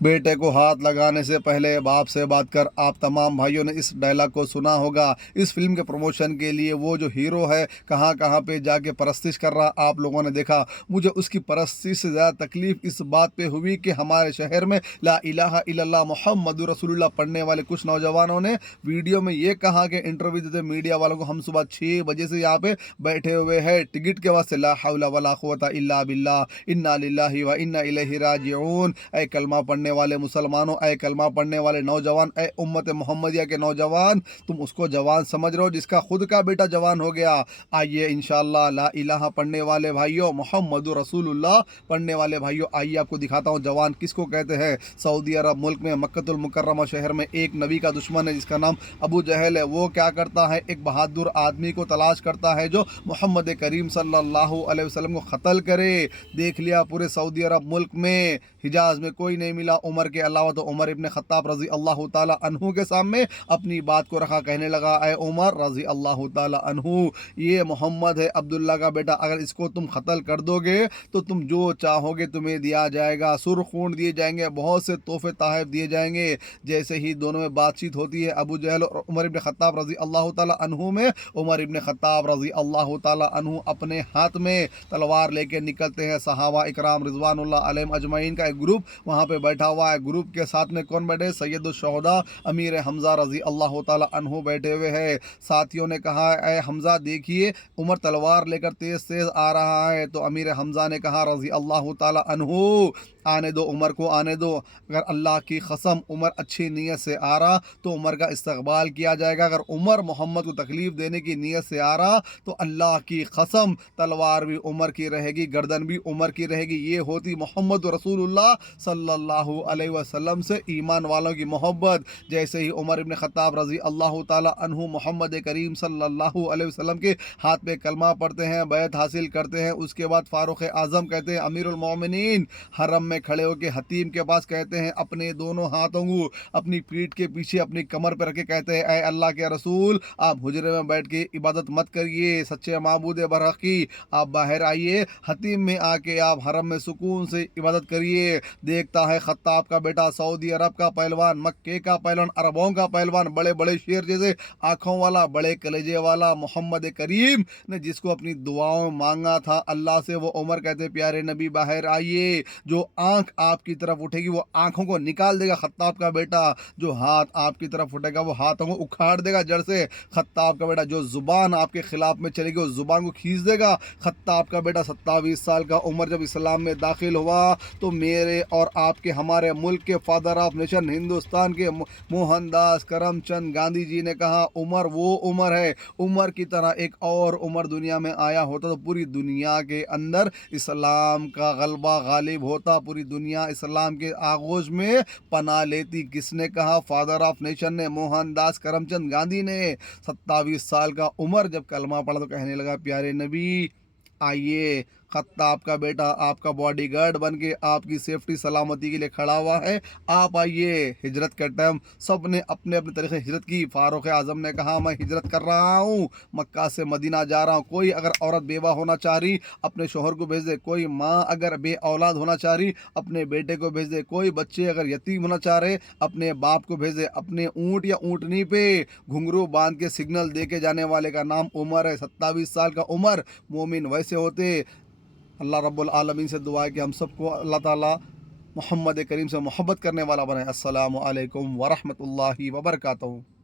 بیٹے کو ہاتھ لگانے سے پہلے باپ سے بات کر۔ آپ تمام بھائیوں نے اس ڈائلاگ کو سنا ہوگا۔ اس فلم کے پروموشن کے لیے وہ جو ہیرو ہے کہاں کہاں پہ جا کے پرستش کر رہا آپ لوگوں نے دیکھا۔ مجھے اس کی پرستش سے زیادہ تکلیف اس بات پہ ہوئی کہ ہمارے شہر میں لا الہ الا اللہ محمد رسول اللہ پڑھنے والے کچھ نوجوانوں نے ویڈیو میں یہ کہا کہ انٹرویو دیتے میڈیا والوں کو، ہم صبح 6 بجے سے یہاں پہ بیٹھے ہوئے ہیں ٹکٹ کے واسطے، لا حول ولا قوت الا باللہ، انا للہ و انا الیہ راجعون۔ اے کلمہ پڑھنے والے مسلمانوں، اے کلمہ پڑھنے والے نوجوان، اے امت محمدیہ کے نوجوان، تم اس کو جوان سمجھ رہے ہو جس کا خود کا بیٹا جوان ہو گیا۔ آئیے انشاءاللہ لا الہ پڑھنے والے بھائیوں، محمد رسول اللہ پڑھنے والے بھائیوں، آئیے آپ کو دکھاتا ہوں جوان کس کو کہتے ہیں۔ سعودی عرب ملک میں مکۃ المکرمہ شہر میں ایک نبی کا دشمن ہے جس کا نام ابو جہل ہے۔ وہ کیا کرتا ہے، ایک بہادر آدمی کو تلاش کرتا ہے جو محمد کریم صلی اللہ علیہ وسلم کو قتل کرے۔ دیکھ لیا پورے سعودی عرب ملک میں، حجاز میں کوئی نہیں ملا عمر کے علاوہ، تو عمر ابن خطاب رضی اللہ تعالی عنہ کے سامنے اپنی بات کو رکھا، کہنے لگا اے عمر رضی اللہ تعالی عنہ، یہ محمد ہے عبداللہ کا بیٹا، اگر اس کو تم قتل کر دو گے تو تم جو چاہو گے تمہیں دیا جائے گا، سرخ خون دیے جائیں گے، بہت سے تحفے تحائف دیے جائیں گے۔ جیسے ہی دونوں میں بات چیت ہوتی ہے ابو جہل اور عمر ابن خطاب رضی اللہ تعالی عنہ میں، عمر ابن خطاب رضی اللہ تعالی عنہ اپنے ہاتھ میں تلوار لے کے نکلتے ہیں۔ صحابہ اکرام رضوان اللہ علیہم اجمعین کا ایک گروپ وہاں پہ بیٹھا ہوا ہے، گروپ کے ساتھ میں کون بیٹھے، سید الشہداء امیر حمزہ رضی اللہ تعالی عنہ بیٹھے ہوئے ہیں۔ ساتھیوں نے کہا اے حمزہ دیکھیے عمر تلوار لے کر تیز تیز آ رہا ہے، تو امیر حمزہ نے کہا رضی اللہ تعالی عنہ آنے دو، عمر کو آنے دو، اگر اللہ کی قسم عمر اچھی نیت سے آ رہا تو عمر کا استقبال کیا جائے گا، اگر عمر محمد کو تکلیف دینے کی نیت سے آ رہا تو اللہ کی قسم تلوار بھی عمر کی رہے گی، گردن بھی عمر کی رہے گی۔ یہ ہوتی محمد رسول اللہ صلی اللہ علیہ وسلم سے ایمان والوں کی محبت۔ جیسے ہی عمر ابن خطاب رضی اللہ تعالی عنہ محمد کریم صلی اللہ علیہ وسلم کے ہاتھ پہ کلمہ پڑھتے ہیں، بیعت حاصل کرتے ہیں، اس کے بعد فاروق اعظم کہتے ہیں امیر المومنین حرم میں کھڑے ہو کے حتیم کے پاس کہتے ہیں، اپنے دونوں ہاتھوں کو اپنی پیٹھ کے پیچھے اپنی کمر پہ رکھ کے کہتے ہیں اے اللہ کے رسول، آپ حجرے میں بیٹھ کے عبادت مت کریے، سچے معبود برحق کی آپ باہر آئیے، حتیم میں آ کے آپ حرم میں سکون سے عبادت کریے۔ دیکھتا ہے خطاب کا بیٹا سعودی عرب کا پہلوان، مکے کا پہلوان، عربوں کا پہلوان، بڑے بڑے شیر جیسے آنکھوں والا، بڑے کلیجے والا محمد کریم نے جس کو اپنی دعاؤں مانگا تھا اللہ سے، وہ عمر کہتے پیارے نبی باہر آئیے، جو آنکھ آپ کی طرف اٹھے گی وہ آنکھوں کو نکال دے گا خطاب کا بیٹا، جو ہاتھ آپ کی طرف اٹھے گا وہ ہاتھوں کو اکھاڑ دے گا جڑ سے خطاب کا بیٹا، جو زبان آپ کے خلاف میں چلے گی وہ زبان کو کھینچ دے گا خطاب کا بیٹا۔ 27 سال کا عمر جب اسلام میں داخل ہوا تو میرے اور آپ کے ہمارے ملک کے فادر آف نیشن ہندوستان کے موہن داس کرم چند گاندھی جی نے کہا عمر وہ عمر ہے، عمر کی طرح ایک اور عمر دنیا میں آیا ہوتا تو پوری دنیا کے اندر اسلام کا غلبہ غالب ہوتا، پوری دنیا اسلام کے آغوش میں پناہ لیتی۔ کس نے کہا، فادر آف نیشن نے، موہن داس کرم چند گاندھی نے۔ 27 سال کا عمر جب کلمہ پڑھا تو کہنے لگا پیارے نبی آئیے، خطاب کا بیٹا آپ کا باڈی گارڈ بن کے آپ کی سیفٹی سلامتی کے لیے کھڑا ہوا ہے، آپ آئیے۔ ہجرت کا ٹائم سب نے اپنے اپنے طریقے ہجرت کی۔ فاروق اعظم نے کہا میں ہجرت کر رہا ہوں، مکہ سے مدینہ جا رہا ہوں، کوئی اگر عورت بیوہ ہونا چاہ رہی اپنے شوہر کو بھیج دے، کوئی ماں اگر بے اولاد ہونا چاہ رہی اپنے بیٹے کو بھیج دے، کوئی بچے اگر یتیم ہونا چاہ رہے اپنے باپ کو بھیج دے۔ اپنے اونٹ یا اونٹنی پہ گھنگرو باندھ کے سگنل دے کے جانے والے کا نام عمر ہے۔ 27 سال کا عمر، مومن ویسے ہوتے۔ اللہ رب العالمین سے دعا ہے کہ ہم سب کو اللہ تعالیٰ محمد کریم سے محبت کرنے والا بنائے۔ السلام علیکم ورحمۃ اللہ وبرکاتہ۔